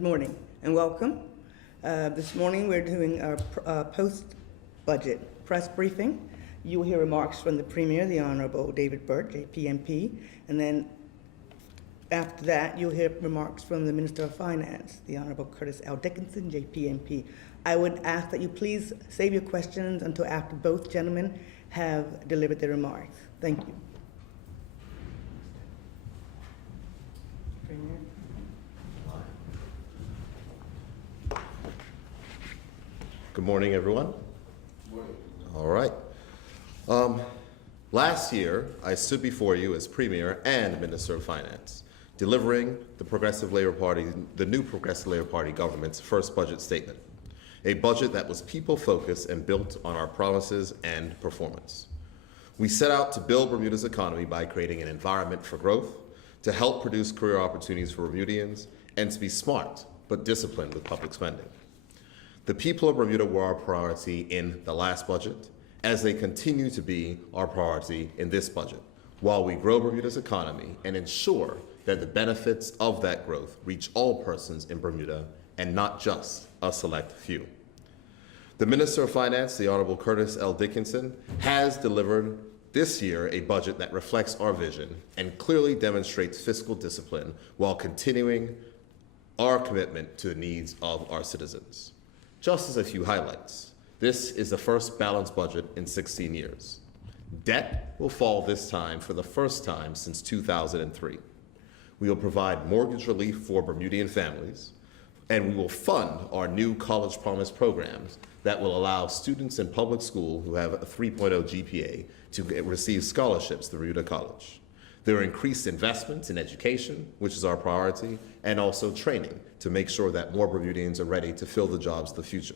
Good morning and welcome. This morning we're doing our post-budget press briefing. You will hear remarks from the Premier, the Honorable David Burt, JPMP, and then after that you'll hear remarks from the Minister of Finance, the Honorable Curtis L. Dickinson, JPMP. I would ask that you please save your questions until after both gentlemen have delivered their remarks. Thank you. Premier. Good morning, everyone. Good morning. All right. Last year, I stood before you as Premier and Minister of Finance, delivering the new Progressive Labour Party government's first budget statement, a budget that was people-focused and built on our promises and performance. We set out to build Bermuda's economy by creating an environment for growth, to help produce career opportunities for Bermudians, and to be smart but disciplined with public spending. The people of Bermuda were our priority in the last budget, as they continue to be our priority in this budget, while we grow Bermuda's economy and ensure that the benefits of that growth reach all persons in Bermuda and not just a select few. The Minister of Finance, the Honorable Curtis L. Dickinson, has delivered this year a budget that reflects our vision and clearly demonstrates fiscal discipline while continuing our commitment to the needs of our citizens. Just as a few highlights, this is the first balanced budget in 16 years. Debt will fall this time for the first time since 2003. We will provide mortgage relief for Bermudian families, and we will fund our new College Promise programs that will allow students in public school who have a 3.0 GPA to receive scholarships through Bermuda College. There are increased investments in education, which is our priority, and also training to make sure that more Bermudians are ready to fill the jobs of the future.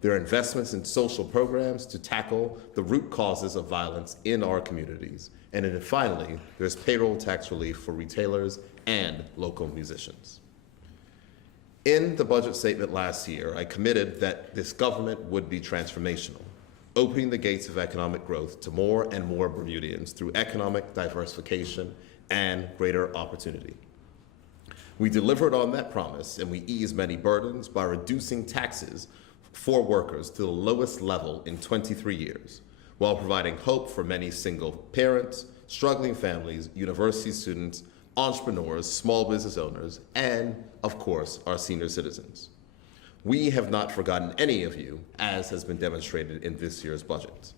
There are investments in social programs to tackle the root causes of violence in our communities. And then finally, there's payroll tax relief for retailers and local musicians. In the budget statement last year, I committed that this government would be transformational, opening the gates of economic growth to more and more Bermudians through economic diversification and greater opportunity. We delivered on that promise, and we eased many burdens by reducing taxes for workers to the lowest level in 23 years, while providing hope for many single parents, struggling families, university students, entrepreneurs, small business owners, and, of course, our senior citizens. We have not forgotten any of you, as has been demonstrated in this year's budget.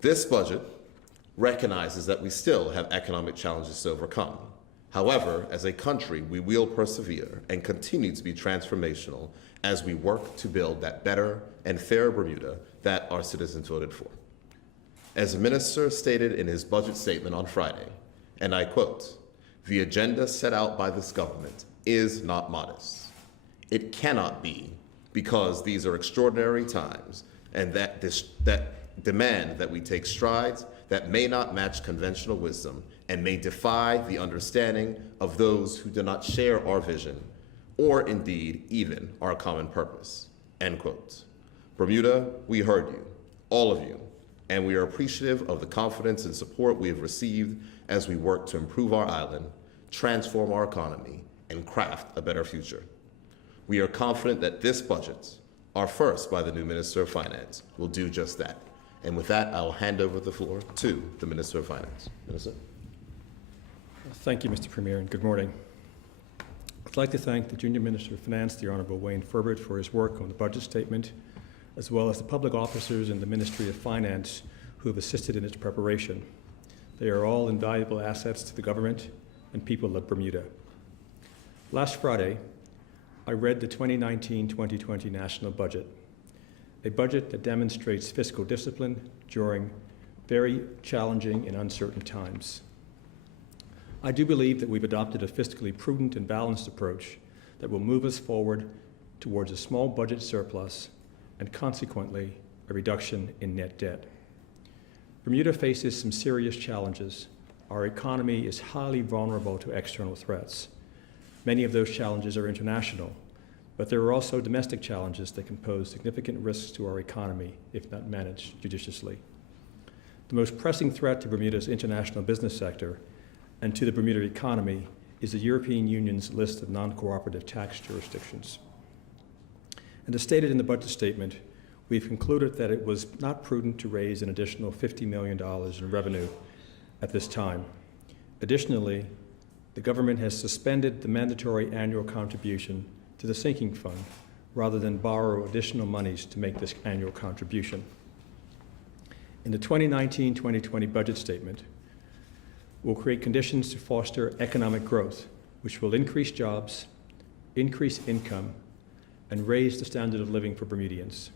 This budget recognizes that we still have economic challenges to overcome. However, as a country, we will persevere and continue to be transformational as we work to build that better and fairer Bermuda that our citizens voted for. As the minister stated in his budget statement on Friday, and I quote, "The agenda set out by this government is not modest. It cannot be, because these are extraordinary times and that demand that we take strides that may not match conventional wisdom and may defy the understanding of those who do not share our vision or indeed even our common purpose," end quote. Bermuda, we heard you, all of you, and we are appreciative of the confidence and support we have received as we work to improve our island, transform our economy, and craft a better future. We are confident that this budget, our first by the new Minister of Finance, will do just that. And with that, I will hand over the floor to the Minister of Finance. Minister. Thank you, Mr. Premier, and good morning. I'd like to thank the Junior Minister of Finance, the Honourable Wayne Furbert, for his work on the budget statement, as well as the public officers in the Ministry of Finance who have assisted in its preparation. They are all invaluable assets to the government and people of Bermuda. Last Friday, I read the 2019-2020 national budget, a budget that demonstrates fiscal discipline during very challenging and uncertain times. I do believe that we've adopted a fiscally prudent and balanced approach that will move us forward towards a small budget surplus and consequently a reduction in net debt. Bermuda faces some serious challenges. Our economy is highly vulnerable to external threats. Many of those challenges are international, but there are also domestic challenges that can pose significant risks to our economy if not managed judiciously. The most pressing threat to Bermuda's international business sector and to the Bermuda economy is the European Union's list of non-cooperative tax jurisdictions. And as stated in the budget statement, we've concluded that it was not prudent to raise an additional $50 million in revenue at this time. Additionally, the government has suspended the mandatory annual contribution to the sinking fund rather than borrow additional monies to make this annual contribution. In the 2019-2020 budget statement, we'll create conditions to foster economic growth, which will increase jobs, increase income, and raise the standard of living for Bermudians.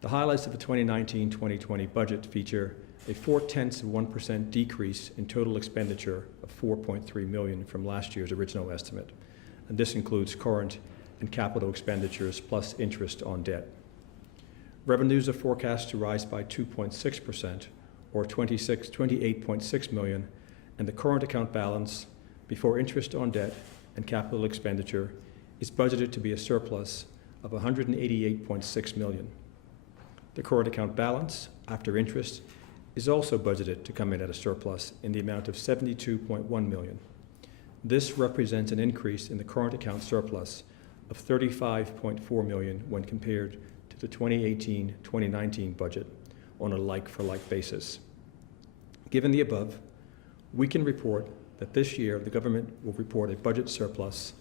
The highlights of the 2019-2020 budget feature a 0.4% decrease in total expenditure of $4.3 million from last year's original estimate, and this includes current and capital expenditures plus interest on debt. Revenues are forecast to rise by 2.6%, or $28.6 million, and the current account balance before interest on debt and capital expenditure is budgeted to be a surplus of $188.6 million. The current account balance after interest is also budgeted to come in at a surplus in the amount of $72.1 million. This represents an increase in the current account surplus of $35.4 million when compared to the 2018-2019 budget on a like-for-like basis. Given the above, we can report that this year the government will report a budget surplus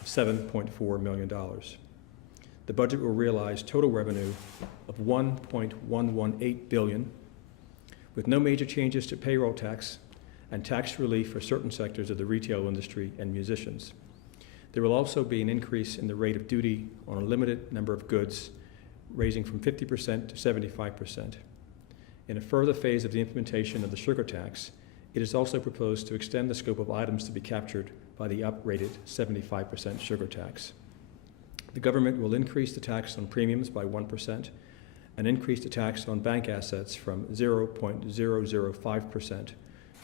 of $7.4 million. The budget will realize total revenue of $1.118 billion, with no major changes to payroll tax and tax relief for certain sectors of the retail industry and musicians. There will also be an increase in the rate of duty on a limited number of goods, raising from 50% to 75%. In a further phase of the implementation of the sugar tax, it is also proposed to extend the scope of items to be captured by the uprated 75% sugar tax. The government will increase the tax on premiums by 1% and increase the tax on bank assets from 0.005%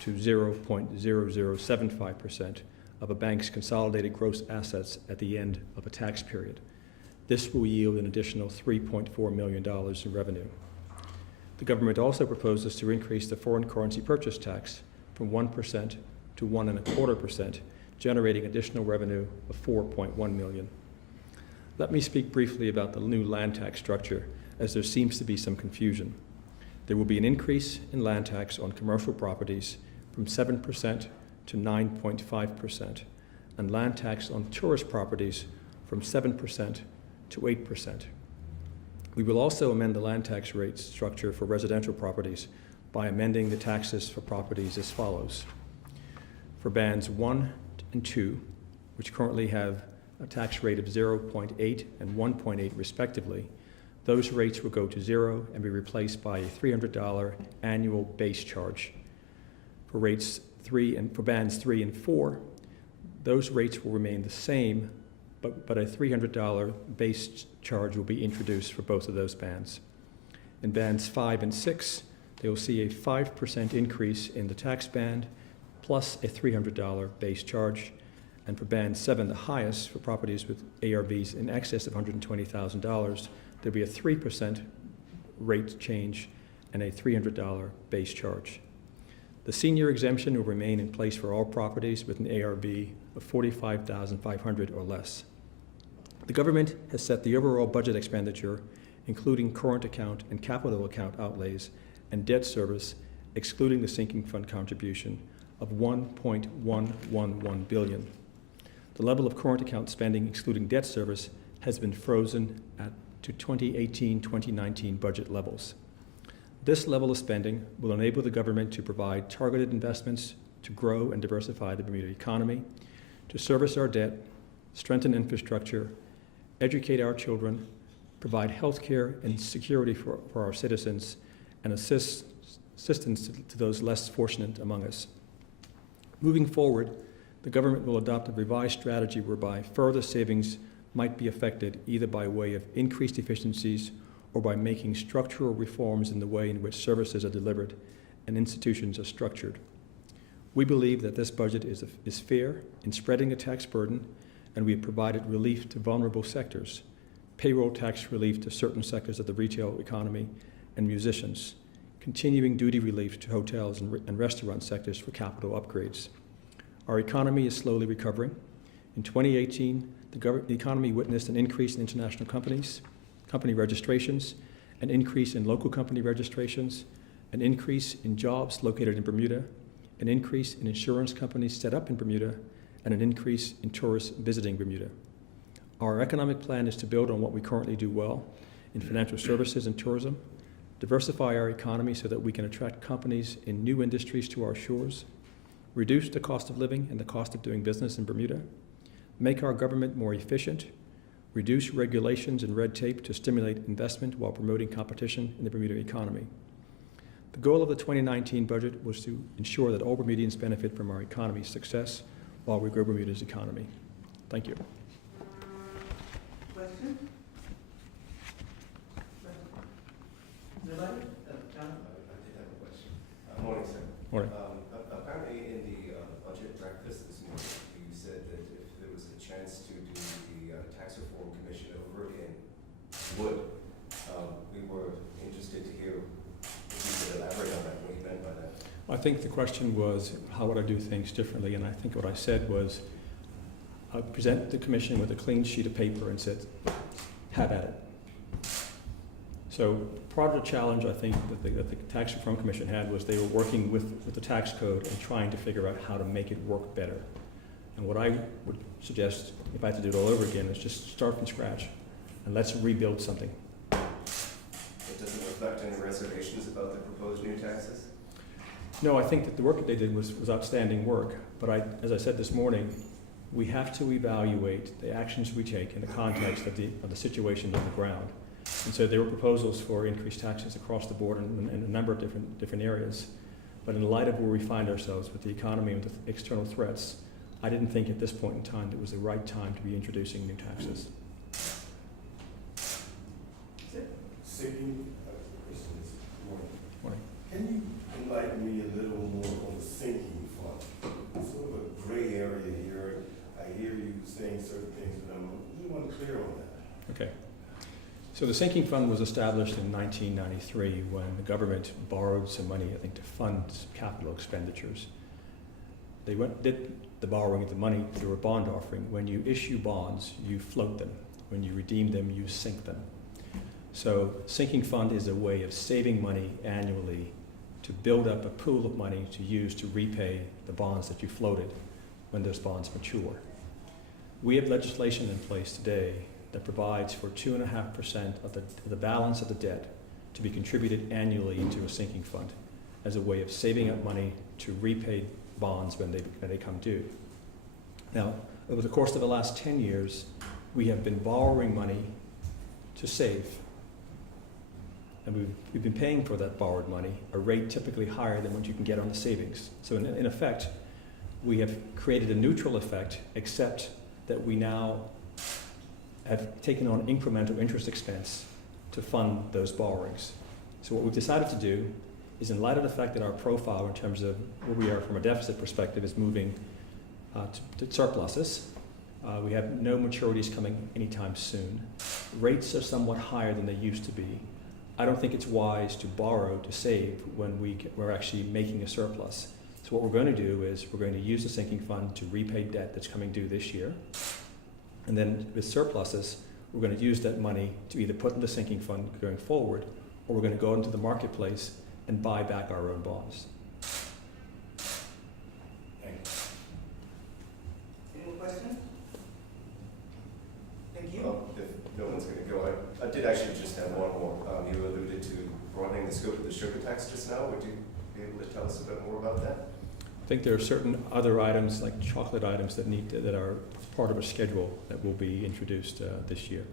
to 0.0075% of a bank's consolidated gross assets at the end of a tax period. This will yield an additional $3.4 million in revenue. The government also proposes to increase the foreign currency purchase tax from 1% to 1.25%, generating additional revenue of $4.1 million. Let me speak briefly about the new land tax structure, as there seems to be some confusion. There will be an increase in land tax on commercial properties from 7% to 9.5%, and land tax on tourist properties from 7% to 8%. We will also amend the land tax rate structure for residential properties by amending the taxes for properties as follows. For bands 1 and 2, which currently have a tax rate of 0.8 and 1.8 respectively, those rates will go to zero and be replaced by a $300 annual base charge. For bands 3 and 4, those rates will remain the same, but a $300 base charge will be introduced for both of those bands. In bands 5 and 6, they will see a 5% increase in the tax band plus a $300 base charge. And for band 7, the highest, for properties with ARVs in excess of $120,000, there'll be a 3% rate change and a $300 base charge. The senior exemption will remain in place for all properties with an ARV of $45,500 or less. The government has set the overall budget expenditure, including current account and capital account outlays and debt service, excluding the sinking fund contribution, of $1.111 billion. The level of current account spending, excluding debt service, has been frozen to 2018-2019 budget levels. This level of spending will enable the government to provide targeted investments to grow and diversify the Bermuda economy, to service our debt, strengthen infrastructure, educate our children, provide health care and security for our citizens, and assistance to those less fortunate among us. Moving forward, the government will adopt a revised strategy whereby further savings might be effected either by way of increased efficiencies or by making structural reforms in the way in which services are delivered and institutions are structured. We believe that this budget is fair in spreading the tax burden, and we have provided relief to vulnerable sectors, payroll tax relief to certain sectors of the retail economy and musicians, continuing duty relief to hotels and restaurant sectors for capital upgrades. Our economy is slowly recovering. In 2018, the economy witnessed an increase in international companies, company registrations, an increase in local company registrations, an increase in jobs located in Bermuda, an increase in insurance companies set up in Bermuda, and an increase in tourists visiting Bermuda. Our economic plan is to build on what we currently do well in financial services and tourism, diversify our economy so that we can attract companies in new industries to our shores, reduce the cost of living and the cost of doing business in Bermuda, make our government more efficient, reduce regulations and red tape to stimulate investment while promoting competition in the Bermuda economy. The goal of the 2019 budget was to ensure that all Bermudians benefit from our economy's success while we grow Bermuda's economy. Thank you. Question? Nobody? John? I did have a question. Morning, sir. Morning. Apparently in the budget breakfast this morning, you said that if there was a chance to do the tax reform commission over again, you would. We were interested to hear if you could elaborate on that, what you meant by that. I think the question was, how would I do things differently? And I think what I said was, I present the commission with a clean sheet of paper and said, have at it. So part of the challenge I think that the Tax Reform Commission had was they were working with the tax code and trying to figure out how to make it work better. And what I would suggest, if I had to do it all over again, is just start from scratch and let's rebuild something. It doesn't reflect any reservations about the proposed new taxes? No, I think that the work that they did was outstanding work. But as I said this morning, we have to evaluate the actions we take in the context of the situation on the ground. And so there were proposals for increased taxes across the board in a number of different areas. But in light of where we find ourselves with the economy and with the external threats, I didn't think at this point in time it was the right time to be introducing new taxes. Sinking, question this morning. Morning. Can you enlighten me a little more on the sinking fund? It's sort of a gray area here. I hear you saying certain things, but I'm a little unclear on that. Okay. So the sinking fund was established in 1993 when the government borrowed some money, I think, to fund capital expenditures. They did the borrowing of the money through a bond offering. When you issue bonds, you float them. When you redeem them, you sink them. So sinking fund is a way of saving money annually to build up a pool of money to use to repay the bonds that you floated when those bonds mature. We have legislation in place today that provides for 2.5% of the balance of the debt to be contributed annually into a sinking fund as a way of saving up money to repay bonds when they come due. Now, over the course of the last 10 years, we have been borrowing money to save. And we've been paying for that borrowed money, a rate typically higher than what you can get on the savings. So in effect, we have created a neutral effect, except that we now have taken on incremental interest expense to fund those borrowings. So what we've decided to do is, in light of the fact that our profile in terms of where we are from a deficit perspective is moving to surpluses, we have no maturities coming anytime soon. Rates are somewhat higher than they used to be. I don't think it's wise to borrow to save when we're actually making a surplus. So what we're going to do is we're going to use the sinking fund to repay debt that's coming due this year. And then with surpluses, we're going to use that money to either put in the sinking fund going forward, or we're going to go into the marketplace and buy back our own bonds. Thank you. Any more questions? Thank you. Well, if no one's going to go, I did actually just have one more. You alluded to broadening the scope of the sugar tax just now. Would you be able to tell us a bit more about that? I think there are certain other items, like chocolate items, that are part of a schedule that will be introduced this year.